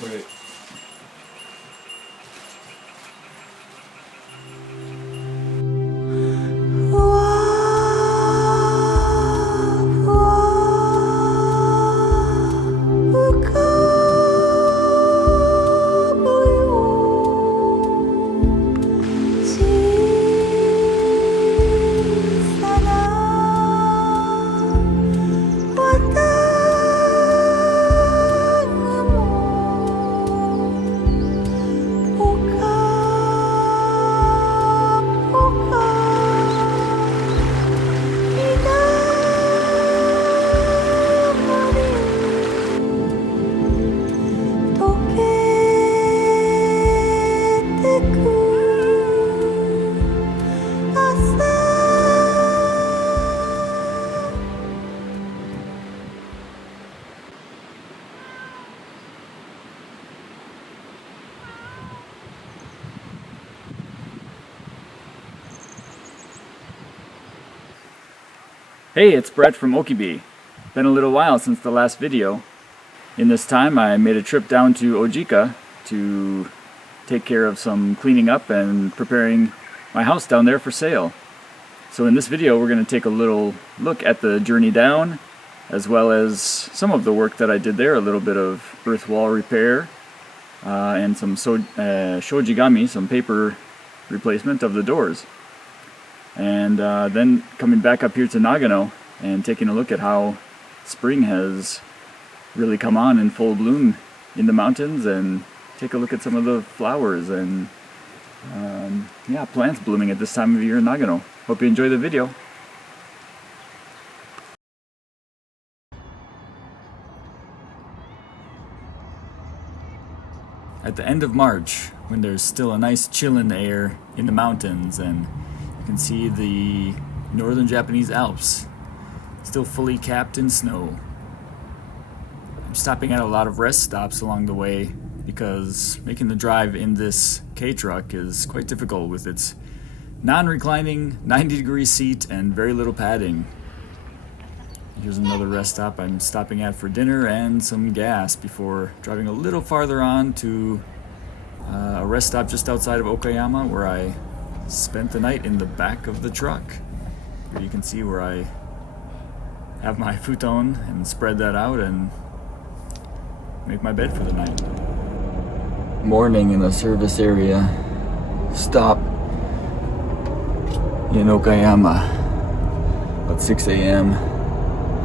これHey, it's Brett from Okibi. Been a little while since the last video. In this time I made a trip down to Ojika to take care of some cleaning up and preparing my house down there for sale. So in this video we're going to take a little look at the journey down, as well as some of the work that I did there, a little bit of earth wall repair and some shojigami, some paper replacement of the doors. And then coming back up here to Nagano and taking a look at how spring has really come on in full bloom in the mountains, and take a look at some of the flowers and plants blooming at this time of year in Nagano. Hope you enjoy the video. At the end of March, when there's still a nice chill in the air in the mountains, and you can see the northern Japanese Alps still fully capped in snow. I'm stopping at a lot of rest stops along the way because making the drive in this K-truck is quite difficult with its non-reclining 90-degree seat and very little padding. Here's another rest stop I'm stopping at for dinner and some gas before driving a little farther on to a rest stop just outside of Okayama, where I spent the night in the back of the truck. Here you can see where I have my futon and spread that out and make my bed for the night. Morning in a service area stop in Okayama at 6 a.m.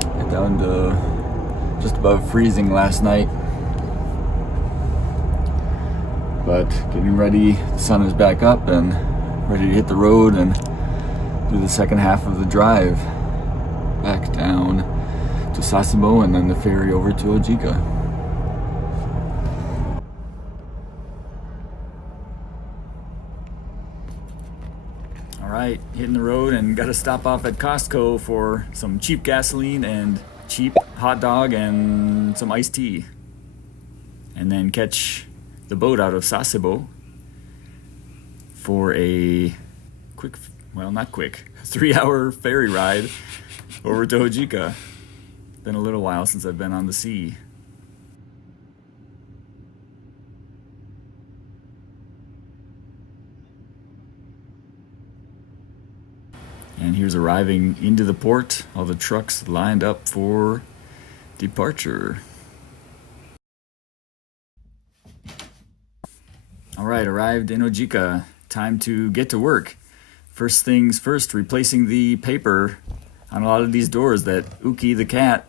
Got down to just above freezing last night, but getting ready. The sun is back up and ready to hit the road and do the second half of the drive back down to Sasebo and then the ferry over to Ojika. Alright, hitting the road and got to stop off at Costco for some cheap gasoline and cheap hot dog and some iced tea. And then catch the boat out of Sasebo for a quick, well, not quick, 3-hour ferry ride over to Ojika. Been a little while since I've been on the sea. And here's arriving into the port, all the trucks lined up for departure. Alright, arrived in Ojika. Time to get to work. First things first, replacing the paper on a lot of these doors that Uki the cat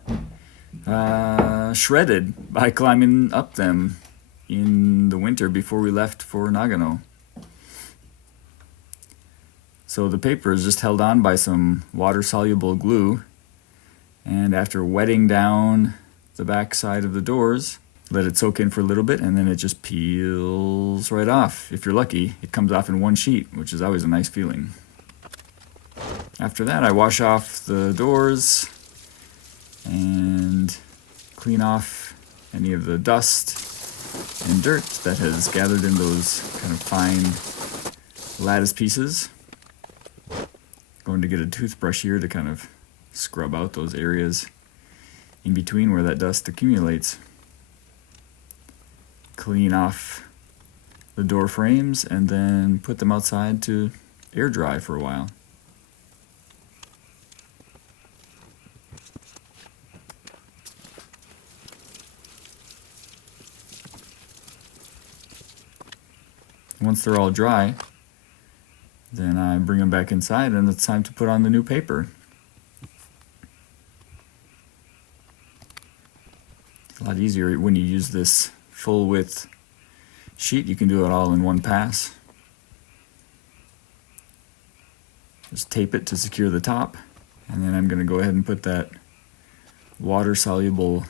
shredded by climbing up them in the winter before we left for Nagano. So the paper is just held on by some water-soluble glue, and after wetting down the back side of the doors, let it soak in for a little bit, and then it just peels right off. If you're lucky, it comes off in one sheet, which is always a nice feeling. After that, I wash off the doors and clean off any of the dust and dirt that has gathered in those kind of fine lattice pieces. Going to get a toothbrush here to kind of scrub out those areas in between where that dust accumulates. clean off the door frames and then put them outside to air dry for a while. Once they're all dry, then I bring them back inside and it's time to put on the new paper. It's a lot easier when you use this full width sheet. You can do it all in one pass. Just tape it to secure the top, and then I'm going to go ahead and put that water soluble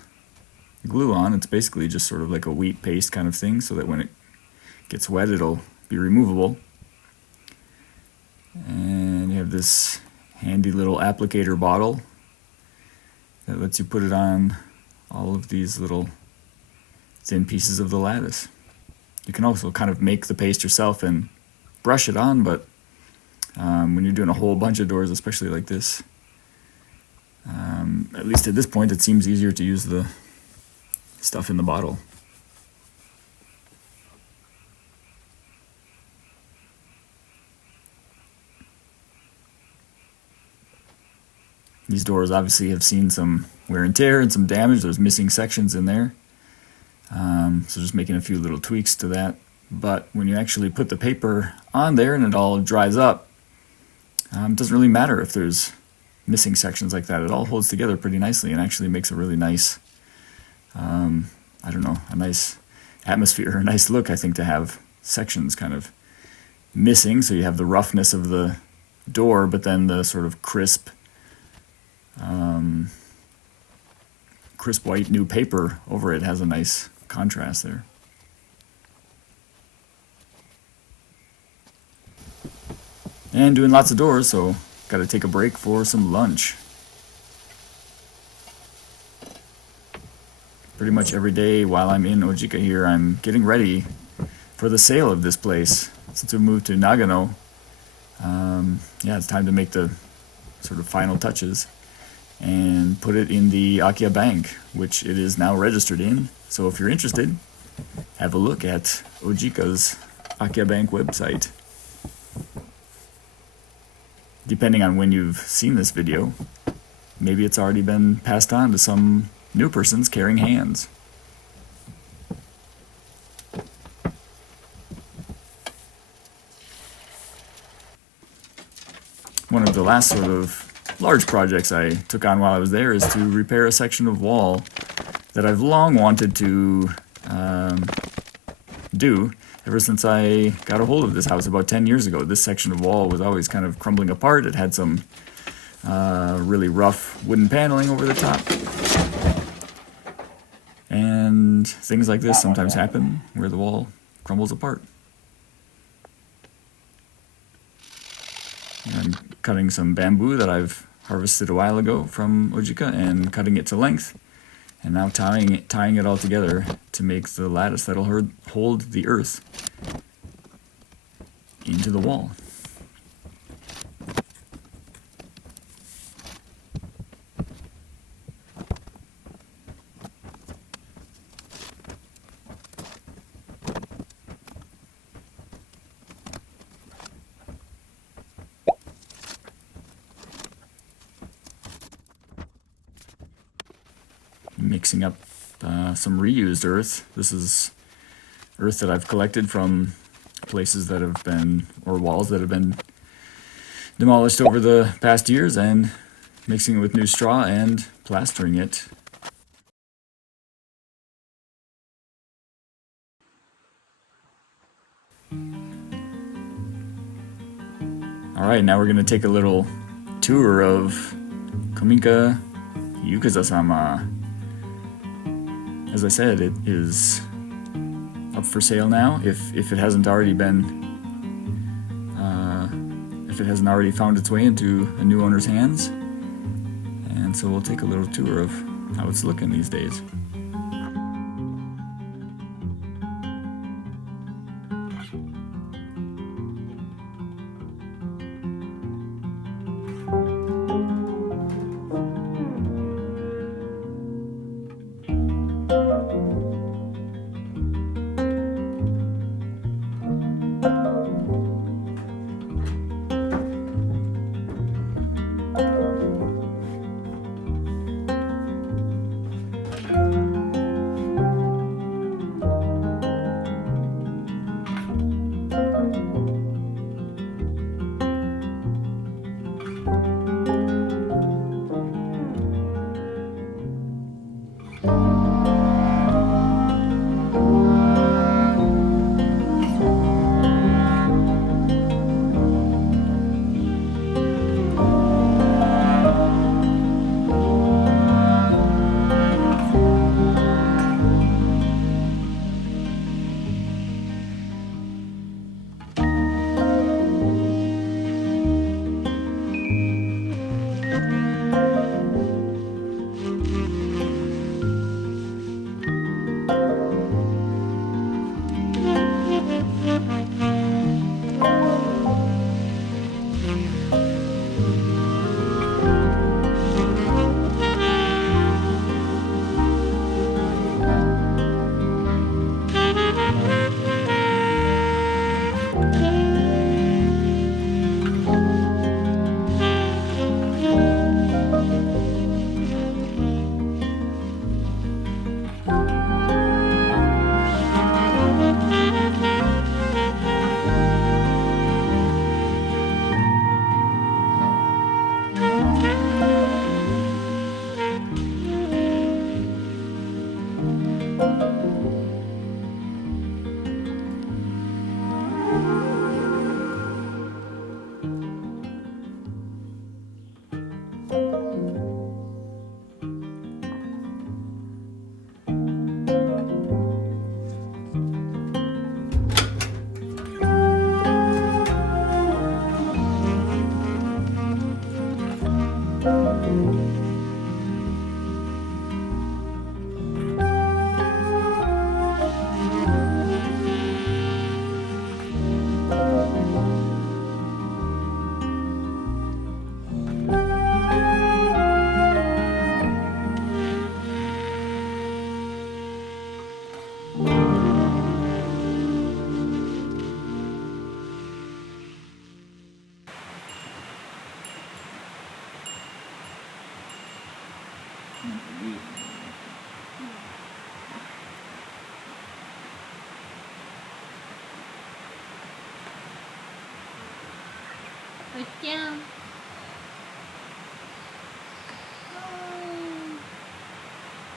glue on. It's basically just sort of like a wheat paste kind of thing, so that when it gets wet it'll be removable. And you have this handy little applicator bottle that lets you put it on all of these little thin pieces of the lattice. You can also kind of make the paste yourself and brush it on, but when you're doing a whole bunch of doors, especially like this, at least at this point, it seems easier to use the stuff in the bottle. These doors obviously have seen some wear and tear and some damage. There's missing sections in there. So just making a few little tweaks to that. But when you actually put the paper on there and it all dries up, it doesn't really matter if there's missing sections like that. It all holds together pretty nicely and actually makes a really nice, a nice atmosphere, a nice look, I think, to have sections kind of missing. So you have the roughness of the door, but then the sort of crisp white new paper over it has a nice contrast there. And doing lots of doors, so got to take a break for some lunch. Pretty much every day while I'm in Ojika here, I'm getting ready for the sale of this place. Since we moved to Nagano, it's time to make the sort of final touches and put it in the空き家bank, which it is now registered in. So if you're interested, have a look at Ojika's空き家bank website. Depending on when you've seen this video, maybe it's already been passed on to some new person's caring hands. One of the last sort of large projects I took on while I was there is to repair a section of wall that I've long wanted to do ever since I got a hold of this house about 10 years ago. This section of wall was always kind of crumbling apart. It had some really rough wooden paneling over the top. And things like this sometimes happen where the wall crumbles apart. I'm cutting some bamboo that I've harvested a while ago from Ojika and cutting it to length, and now tying it all together to make the lattice that'll hold the earth into the wall. Mixing up some reused earth. This is earth that I've collected from places that have been, or walls that have been demolished over the past years, and mixing it with new straw and plastering it. Alright, now we're going to take a little tour of Kominka Yukuzasama. As I said, it is up for sale now. If it hasn't already been, if it hasn't already found its way into a new owner's hands, and so we'll take a little tour of how it's looking these days. なんかいいね。うっちゃん。う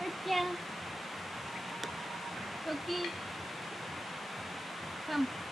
っちゃん。Oki. Come.